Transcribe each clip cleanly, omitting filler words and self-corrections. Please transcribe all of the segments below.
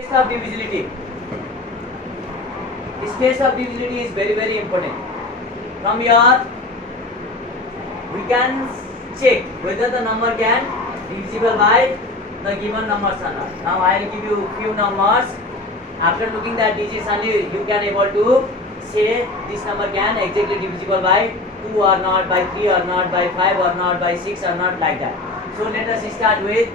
Test of divisibility. This test of divisibility is very important. From here, we can check whether the number can divisible by the given numbers or not. Now I will give you few numbers. After looking at digits only, you can able to say this number can exactly divisible by 2 or not, by 3 or not, by 5 or not, by 6 or not, like that. So let us start with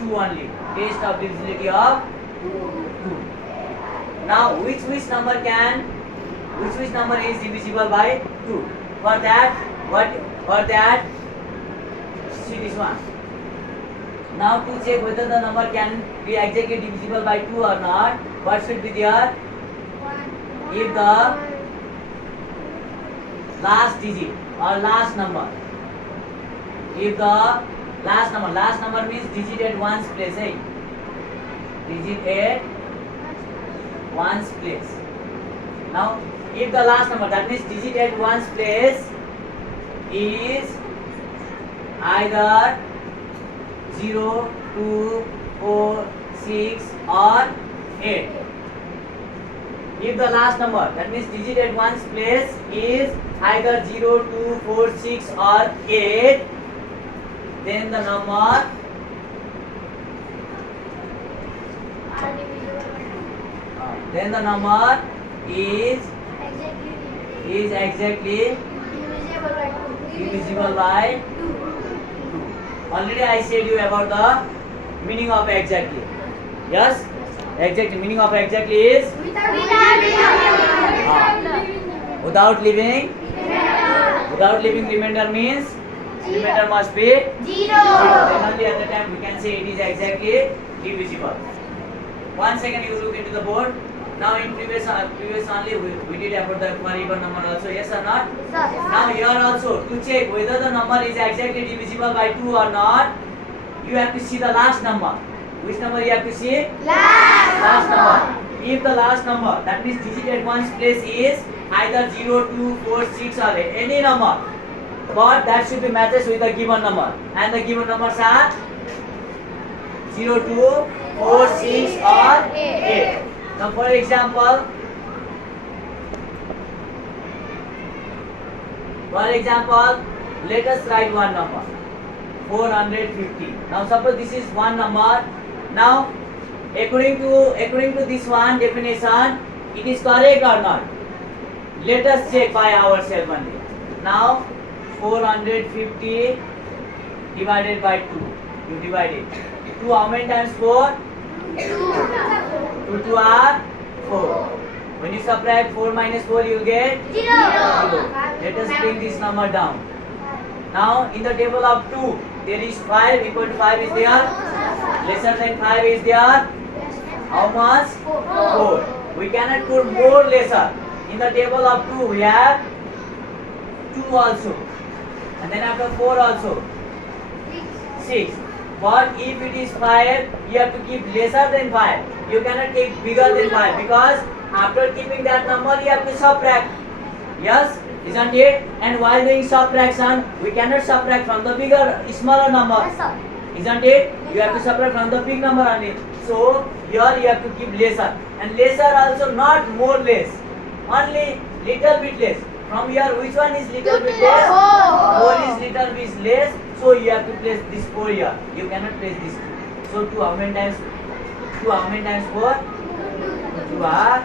2 only. Test of divisibility of 2. Now which number is divisible by 2? For that see this one. Now to check whether the number can be exactly divisible by 2 or not, what should be there? If the last digit or last number, if the last number means digit at one's place, eh? Digit at one's place. Now if the last number, that means digit at one's place, is either 0, 2, 4, 6 or 8. If the last number, that means digit at one's place, is either 0, 2, 4, 6 or 8, then the number is exactly divisible by 2. Already I said you about the meaning of exactly. Yes? Exactly. Meaning of exactly is without leaving. Without leaving remainder means remainder must be 0. Then only at the time we can say it is exactly divisible. 1 second you look into the board. Now in previous only we did about the for even number also, yes or not? Yes. Now here also to check whether the number is exactly divisible by 2 or not, you have to see the last number. Which number you have to see? Last number. If the last number, that means digit at one's place, is either 0, 2, 4, 6 or 8, any number, but that should be matches with the given number, and the given numbers are 0, 2, 4, 6 or 8. Now for example, let us write one number, 450. Now suppose this is one number. Now according to this one definition, it is correct or not? Let us check by ourselves only. Now 450 divided by 2. You divide it. 2 how many times 4? 2 2 are 4. When you subtract 4 minus 4, you will get 0. Let us bring this number down. Now in the table of 2, there is 5, equal to 5 is there. Lesser than 5 is there. How much? 4. We cannot put more lesser. In the table of 2, we have 2 also. And then after 4 also 6. But if it is 5, you have to keep lesser than 5. You cannot take bigger than 5, because after keeping that number, you have to subtract. Yes, isn't it? And while doing subtraction, we cannot subtract from the smaller number. Yes, isn't it? You have to subtract from the big number only. So here you have to keep lesser. And lesser also not more less. Only little bit less. From here, which one is little bit less? 4 is little bit less. So you have to place this 4 here. You cannot place this 2. So 2 how many times? 2 how many times 4? 2 are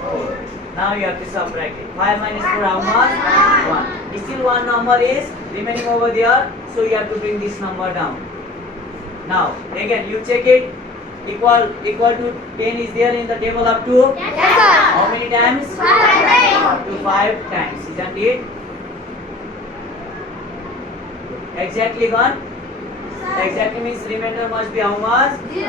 4. Now you have to subtract it. 5 minus 4 how much? 1. Still one number is remaining over there. So you have to bring this number down. Now again you check it. Equal to 10 is there in the table of 2. Yes, sir. How many times? 5 to 5 times. Isn't it? Exactly gone? Exactly means remainder must be how much? 0.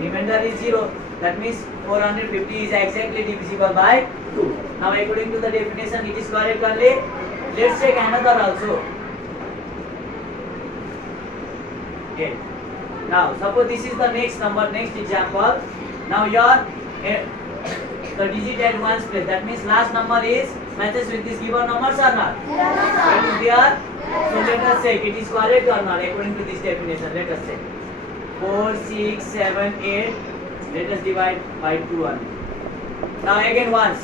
Remainder is 0. That means 450 is exactly divisible by 2. Now according to the definition, it is correct only. Let's check another also. Okay. Now suppose this is the next number, next example. Now here the digit at one's place, that means last number is matches with this given numbers or not? It is there. So let us check it is correct or not according to this definition. Let us check. 4, 6, 7, 8. Let us divide by 2 only. Now again once.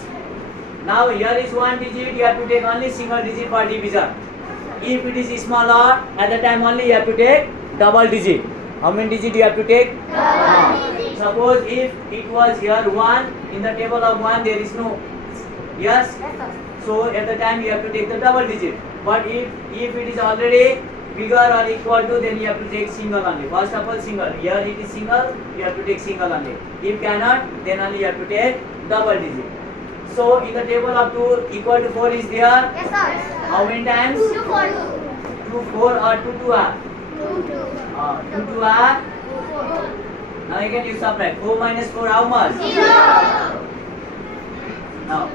Now here is one digit, you have to take only single digit for division. If it is smaller, at the time only you have to take double digit. How many digit you have to take? Double. Suppose if it was here 1, in the table of 1 there is no. Yes? So at the time you have to take the double digit. But if it is already bigger or equal to, then you have to take single only. First of all single. Here it is single, you have to take single only. If cannot, then only you have to take double digit. So in the table of 2 equal to 4 is there? Yes, sir. How many times? 2 4. 2 4 or 2 2 are? 2 2. 2 2 are? 4. Now again you subtract. 4 minus 4 how much? 0. Now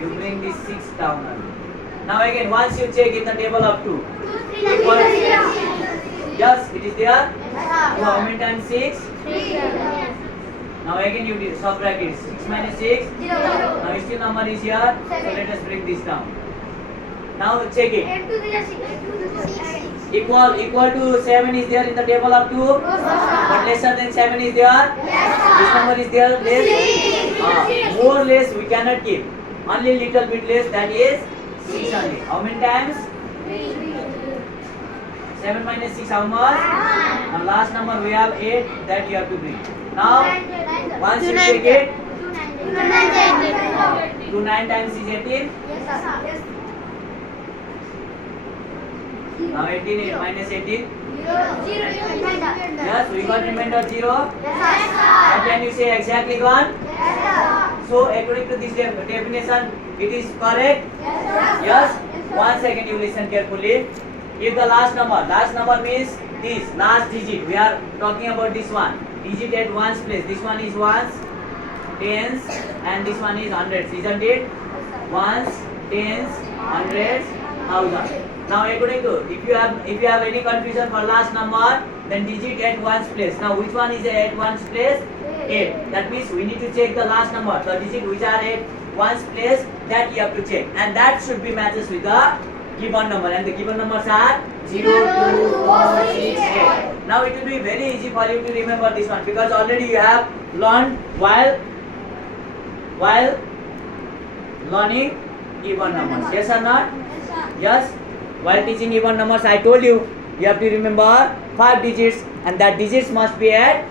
you bring this 6 down only. Now again once you check in the table of 2. 2 3 0. Yes, it is there? Yes, So how many times 6? 3. Now again you subtract it. 6 minus 6? 0. Now still number is here. So let us bring this down. Now check it. 8 2 3 6. Equal to 7 is there in the table of 2. But lesser than 7 is there? This number is there less? More less we cannot keep. Only little bit less, that is 6 only. How many times? 7 minus 6 how much? Now last number we have 8, that you have to bring. Now once you take it, 2 9 times is 18. Now 18 minus 18. Yes, we got remainder 0. How can you say exactly 1? So according to this definition, it is correct? Yes? 1 second you listen carefully. If the last number means this, last digit, we are talking about this one. Digit at ones place. This one is ones, tens, and this one is hundreds, isn't it? Ones, tens, hundreds, thousand. Now according to, if you have any confusion for last number, then digit at ones place. Now which one is at ones place? 8. That means we need to check the last number. The digit which are at ones place, that you have to check, and that should be matches with the given number, and the given numbers are 0, 2, 4, 6, 8. Now it will be very easy for you to remember this one, because already you have learned while learning even numbers. Yes or not? Yes. While teaching even numbers, I told you have to remember 5 digits, and that digits must be at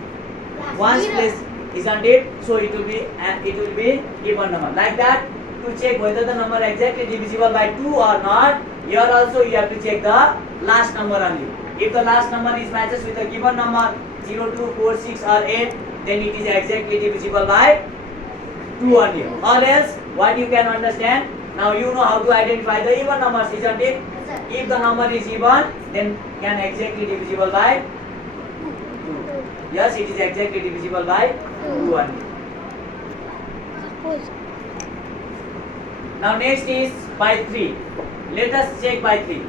ones place, isn't it? So it will be even number. Like that, to check whether the number exactly divisible by 2 or not, here also you have to check the last number only. If the last number is matches with the given number 0, 2, 4, 6 or 8, then it is exactly divisible by 2 only. Or else, what you can understand, now you know how to identify the even numbers, isn't it? If the number is even, then can exactly divisible by 2. Yes, it is exactly divisible by 2 only. Now next is by 3. Let us check by 3.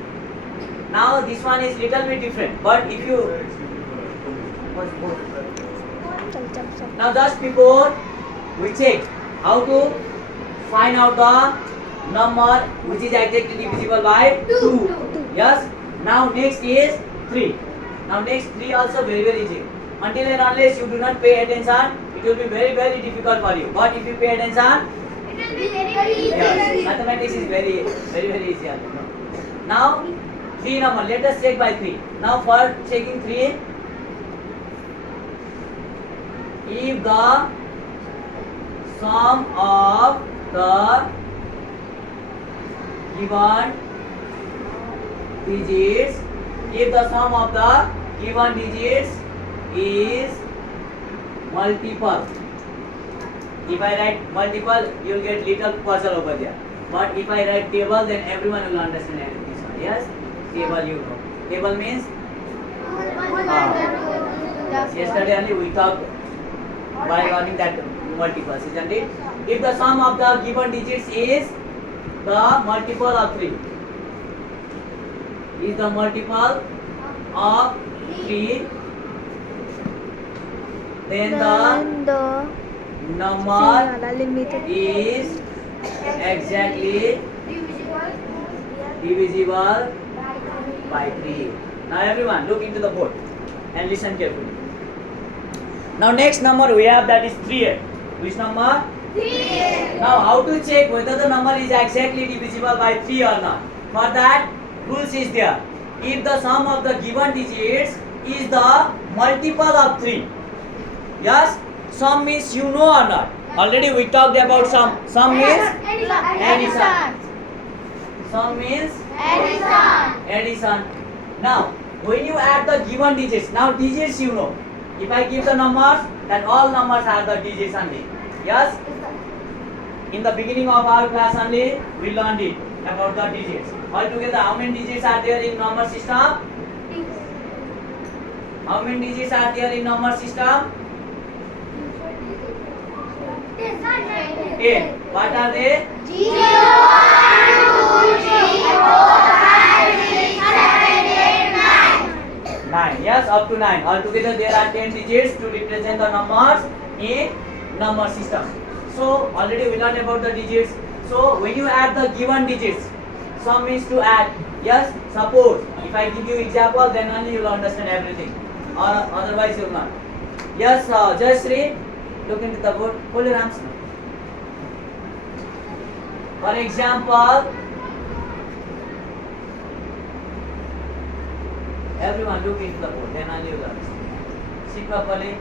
Now this one is little bit different, but if you now just before we check how to find out the number which is exactly divisible by 2. Yes. Now next is 3. Now next 3 also very easy. Until and unless you do not pay attention, it will be very difficult for you. But if you pay attention, It will be very easy. yes, mathematics is very easy. Now 3 number. Let us check by 3. Now for checking 3, if the sum of the given digits, if the sum of the given digits is multiple. If I write multiple, you will get little puzzle over there. But if I write table, then everyone will understand this one. Yes? Table, you know. Table means yesterday only we talked by learning that multiples, isn't it? If the sum of the given digits is the multiple of 3, is the multiple of 3, then the number is exactly divisible by 3. Now everyone look into the board and listen carefully. Now next number we have, that is 3. Which number? 3. Now how to check whether the number is exactly divisible by 3 or not? For that, rules is there. If the sum of the given digits is the multiple of 3. Yes? Sum means you know or not. Already we talked about sum. Sum means addition. Sum means addition. Now, when you add the given digits, now digits you know. If I give the numbers, then all numbers are the digits only. Yes? In the beginning of our class only, we learned it about the digits. Altogether, how many digits are there in number system? How many digits are there in number system? 8. What are they? 0, 1, 2, 3, 4, 5, 6, 7, 8, 9. 9. Yes, up to 9. Altogether, there are 10 digits to represent the numbers in number system. So, already we learned about the digits. So, when you add the given digits, sum means to add. Yes, suppose if I give you example, then only you will understand everything. Or otherwise, you will not. Yes, Jayashree, look into the board. Hold your arms. For example, everyone look into the board, then only you will understand. See properly.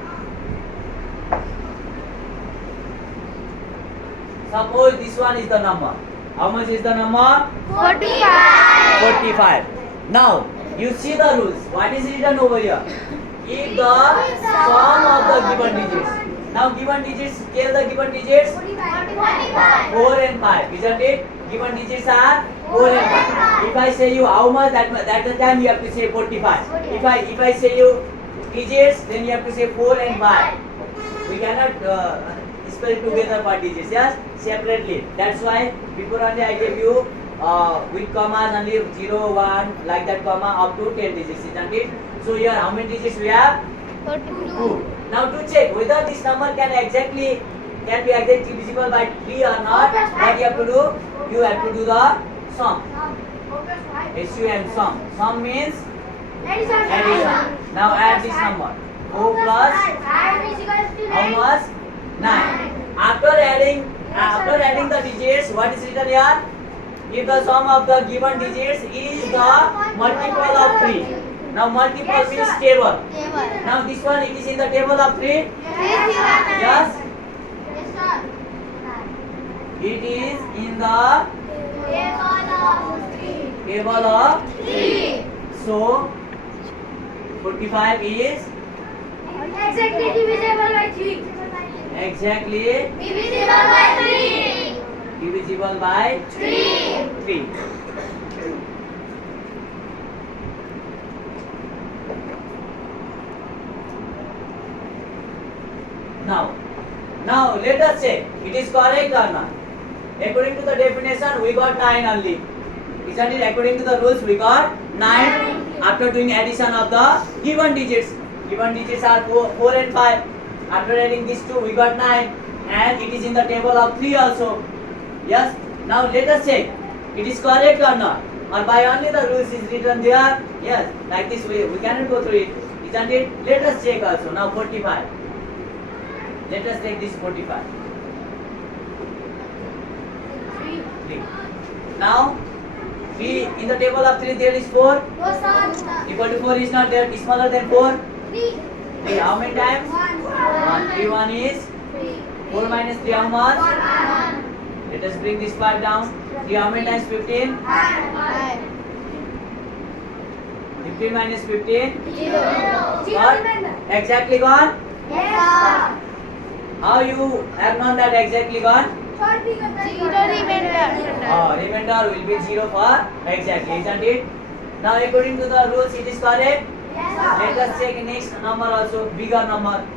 Suppose this one is the number. How much is the number? 45. 45. Now, you see the rules. What is written over here? If the sum of the given digits. Now, given digits, scale the given digits. 45. 4 and 5. Isn't it? Given digits are 4 and 5. If I say you how much, that the time you have to say 45. If I say you digits, then you have to say 4 and 5. We cannot spell it together for digits, yes, separately. That's why before only I gave you with commas only 0, 1, like that comma up to 10 digits, isn't it? So here how many digits we have? 2. Now to check whether this number can be exactly divisible by 3 or not, what you have to do? You have to do the sum. SUM, sum. Sum means addition. Now add this number. 4 plus how much? 9. After adding the digits, what is written here? If the sum of the given digits is the multiple of 3. Now multiple means table. Now this one, it is in the table of 3. Yes? It is in the table of 3. So 45 is Exactly divisible by 3. exactly Divisible by 3. divisible by 3. 3. Now let us check it is correct or not. According to the definition, we got 9 only. Isn't it? According to the rules, we got 9 after doing addition of the given digits. Given digits are 4 and 5. After adding these two, we got 9, and it is in the table of 3 also. Yes. Now let us check it is correct or not. Or by only the rules is written there. Yes. Like this way, we cannot go through it. Isn't it? Let us check also. Now 45. Let us take this 45. 3. Now 3 in the table of 3 there is 4. Equal to 4 is not there. Smaller than 4. 3. How many times? 1. 3. 1 is 4 minus 3 how much? 1. Let us bring this part down. 3 how many times? 15. 15 minus 15. 0. What? Exactly gone? Yes. How you have known that exactly gone? Remainder will be 0 for exactly, isn't it? Now according to the rules, it is correct. Let us check next number also, bigger number.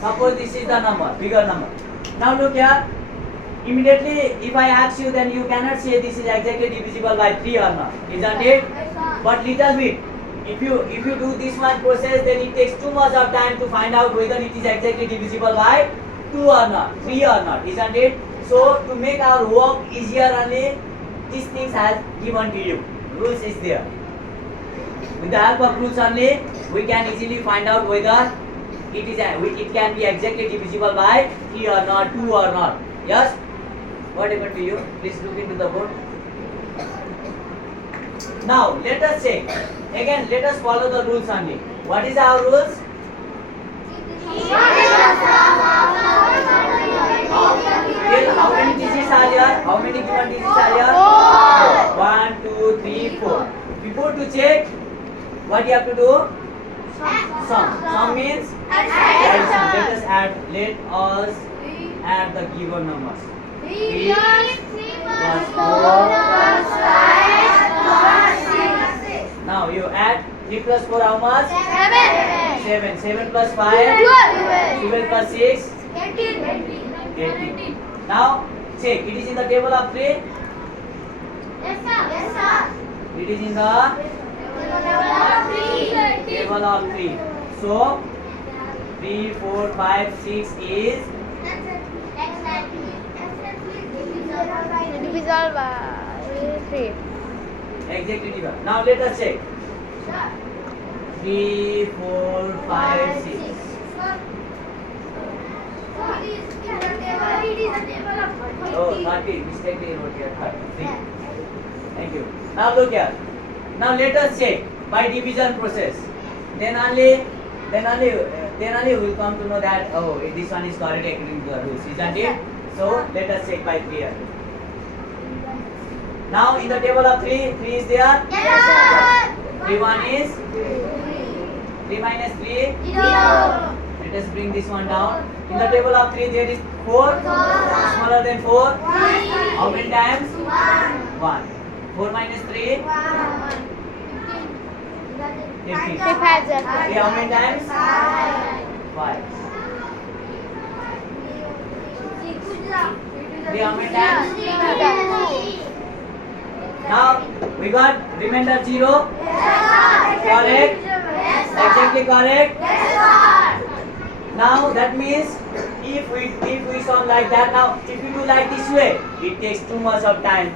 Suppose this is the number, bigger number. Now look here. Immediately, if I ask you, then you cannot say this is exactly divisible by 3 or not, isn't it? But little bit. if you do this one process, then it takes too much of time to find out whether it is exactly divisible by 2 or not, 3 or not, isn't it? So to make our work easier only, these things has given to you. Rules is there. With the help of rules only, we can easily find out whether it can be exactly divisible by 3 or not, 2 or not. Yes? What happened to you? Please look into the board. Now let us check. Again, let us follow the rules only. What is our rules? How many digits are here? How many given digits are here? 1, 2, 3, 4. Before to check, what you have to do? Sum. Sum means addition. Let us add the given numbers. 3 plus 4 plus 5 plus 6. Now you add 3 plus 4 how much? 7. 7 plus 5? 12 plus 6? 18. Now check. It is in the table of 3? Yes, sir. It is in the table of 3. So 3, 4, 5, 6 is Divisible by 3. exactly divisible. Now let us check. 3, 4, 5, 6. Oh, 30. Mistakenly wrote here 30. Thank you. Now look here. Now let us check by division process. Then only we will come to know that this one is correct according to the rules, isn't it? So let us check by 3. Now in the table of 3, 3 is there? Yes. 3 1 is 3 minus 3. 0. Let us bring this one down. In the table of 3 there is 4. Smaller than 4. How many times? 1. 4 minus 3. 15. 3 how many times? 5. 3 how many times? Now we got remainder 0. Correct? Exactly correct? Now that means if we sum like that, now if we do like this way, it takes too much of time,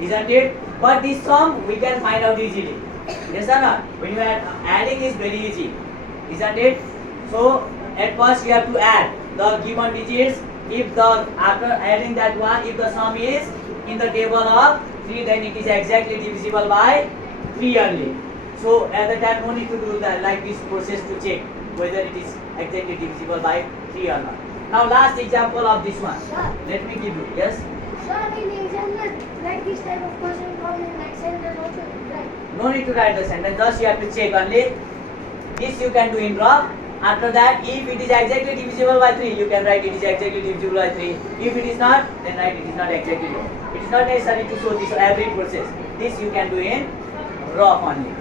isn't it? But this sum we can find out easily. Yes or not? When you are adding is very easy, isn't it? So at first you have to add the given digits. If after adding that one, if the sum is in the table of 3, then it is exactly divisible by 3 only. So at the time no need to do that like this process to check whether it is exactly divisible by 3 or not. Now last example of this one. Let me give you. Yes? Sir, in the example, like this type of question comes in like sentence also, right? No need to write the sentence, just you have to check only. This you can do in rough. After that, if it is exactly divisible by 3, you can write it is exactly divisible by 3. If it is not, then write it is not exactly divisible. It is not necessary to show this every process. This you can do in rough only.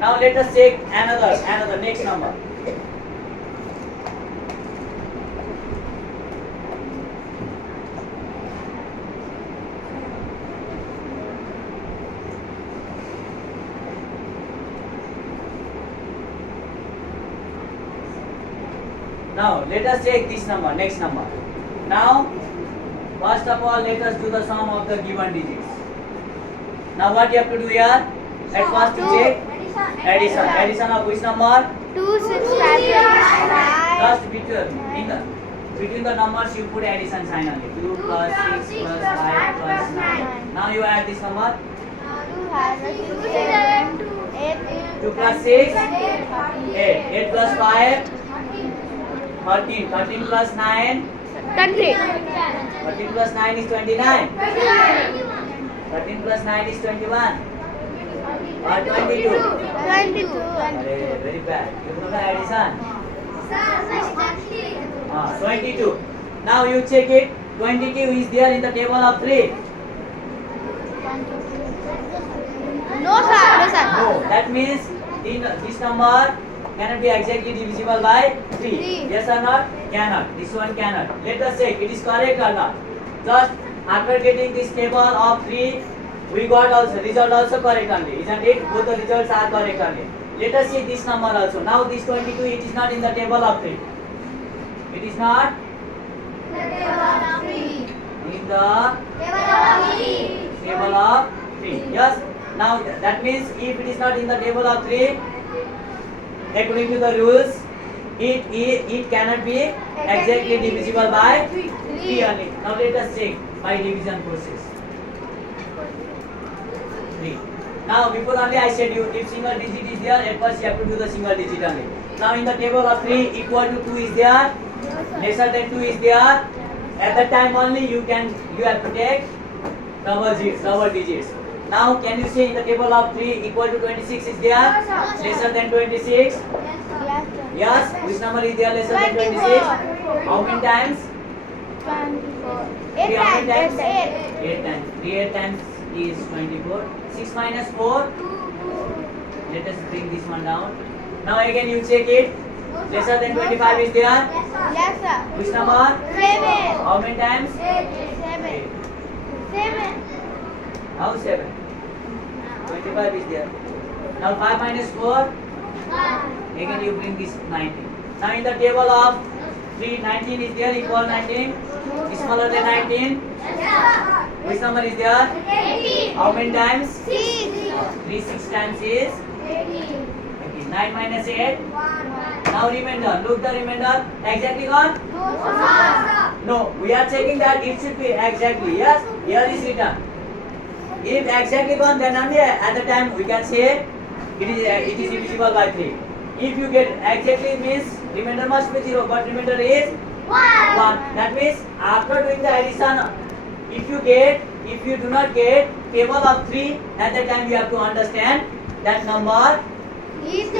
Now let us take another next number. Now let us take this number, next number. Now first of all let us do the sum of the given digits. Now what you have to do here? At first to check addition. Addition of which number? 2, 6, 5. Just between the numbers you put addition sign only. 2 plus 6 plus 5 plus 9. Now you add this number. 2 plus 6 8. 8 plus 5 13. 13 plus 9 13 plus 9 is 29. 13 plus 9 is 21 or 22. Very bad. You know the addition? 22. Now you check it. 22 is there in the table of 3. No, sir. No. That means this number cannot be exactly divisible by 3. Yes or not? Cannot. This one cannot. Let us check it is correct or not. Just after getting this table of 3, We got also result also correct only, isn't it? Both the results are correct only. Let us see this number also. Now this 22, it is not in the table of 3. It is not in the table of 3. Yes. Now that means if it is not in the table of 3, according to the rules, it cannot be exactly divisible by 3 only. Now let us check by division process. 3. Now before only I said you, if single digit is there, at first you have to do the single digit only. Now in the table of 3, equal to 2 is there, lesser than 2 is there. At that time only you have to take double digits. Now can you see in the table of 3 equal to 26 is there, lesser than 26? Yes. Which number is there lesser than 26? How many times? 24. 3 how many times? 8 times. 3 8 times is 24. 6 minus 4. Let us bring this one down. Now again you check it. Lesser than 25 is there? Yes, sir. Which number? 7. How many times? 7. 7. How 7? 25 is there. Now 5 minus 4. Again you bring this 19. Now in the table of 3, 19 is there, equal 19. Is smaller than 19. Which number is there? 18. How many times? 6. 3 6 times is 18. 9 minus 8. Now remainder. Look the remainder. Exactly gone? No. We are checking that it should be exactly. Yes. Here is written. If exactly gone, then only at the time we can say it is divisible by 3. If you get exactly means remainder must be 0, but remainder is 1. That means after doing the addition, if you do not get table of 3, at that time you have to understand that number Is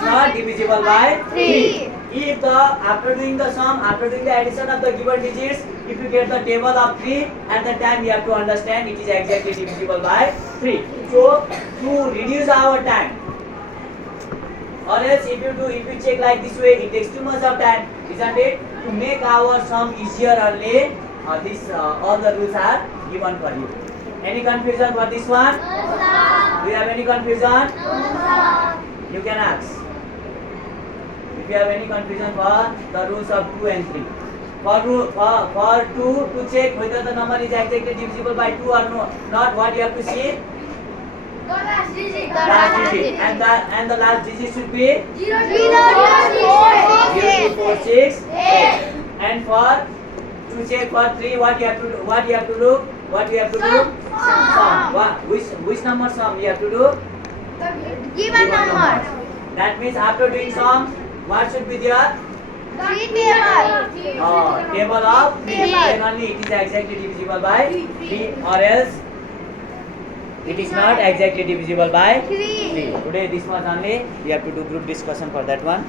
not divisible by 3. If after doing the addition of the given digits, if you get the table of 3, at that time you have to understand it is exactly divisible by 3. So to reduce our time, or else if you check like this way, it takes too much of time, isn't it? To make our sum easier only, all the rules are given for you. Any confusion for this one? Do you have any confusion? You can ask. If you have any confusion for the rules of 2 and 3. For 2, to check whether the number is exactly divisible by 2 or not, what you have to see? Last digit. And the last digit should be 0, 0, 2, 4, 6, 8. And to check for 3, what you have to do? Sum. Which number sum you have to do? Given number. That means after doing sum, what should be there? 3 table. Table of 3. Then only it is exactly divisible by 3, or else it is not exactly divisible by 3. Today this was only, we have to do group discussion for that one.